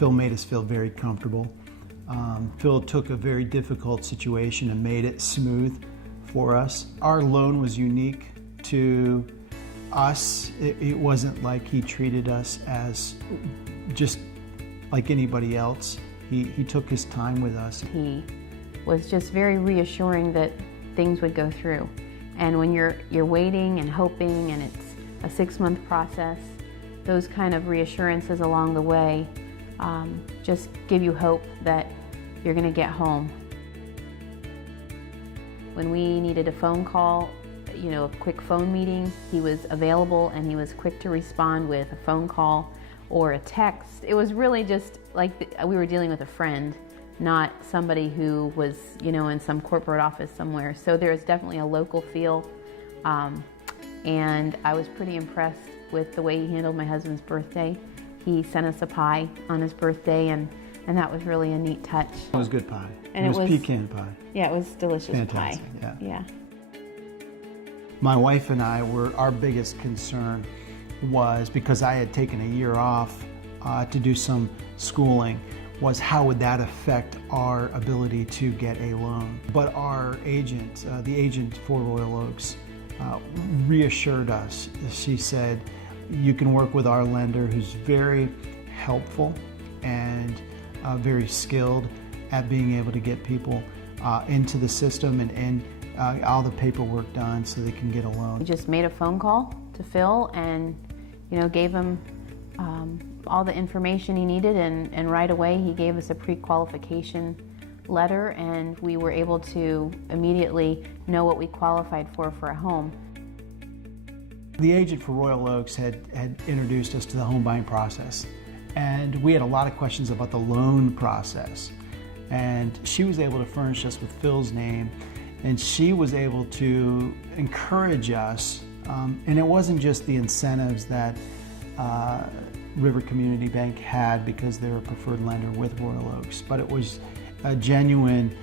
Phil made us feel very comfortable. Phil took a very difficult situation and made it smooth for us. Our loan was unique to us. It wasn't like he treated us as just like anybody else. He took his time with us. He was just very reassuring that things would go through. And when you're waiting and hoping and it's a 6-month process, those kind of reassurances along the way just give you hope that you're going to get home. When we needed a phone call, a quick phone meeting, he was available and he was quick to respond with a phone call or a text. It was really just like we were dealing with a friend, not somebody who was, in some corporate office somewhere. So there was definitely a local feel, and I was pretty impressed with the way he handled my husband's birthday. He sent us a pie on his birthday, and that was really a neat touch. It was good pie. And it was pecan pie. Yeah, it was delicious. Fantastic, pie. Yeah. My wife and I our biggest concern was, because I had taken a year off to do some schooling, was how would that affect our ability to get a loan. But our agent, the agent for Royal Oaks, reassured us. She said, you can work with our lender, who's very helpful and very skilled at being able to get people into the system and all the paperwork done so they can get a loan. We just made a phone call to Phil and gave him all the information he needed, and right away he gave us a pre-qualification letter, and we were able to immediately know what we qualified for a home. The agent for Royal Oaks had introduced us to the home buying process, and we had a lot of questions about the loan process, and she was able to furnish us with Phil's name, and she was able to encourage us, and it wasn't just the incentives that River Community Bank had because they're a preferred lender with Royal Oaks, but it was a genuine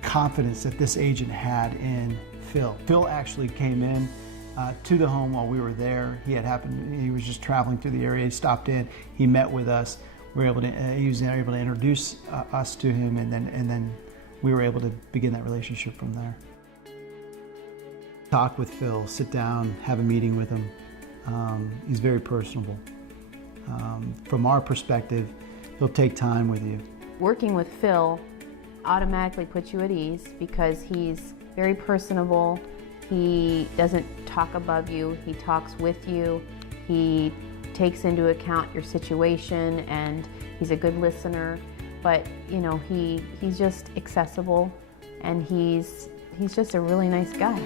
confidence that this agent had in Phil. Phil actually came in to the home while we were there. He was just traveling through the area. He stopped in, he met with us. He was able to introduce us to him, and then we were able to begin that relationship from there. Talk with Phil, sit down, have a meeting with him. He's very personable. From our perspective, he'll take time with you. Working with Phil automatically puts you at ease because he's very personable. He doesn't talk above you, he talks with you. He takes into account your situation, and he's a good listener. But he's just accessible, and he's just a really nice guy.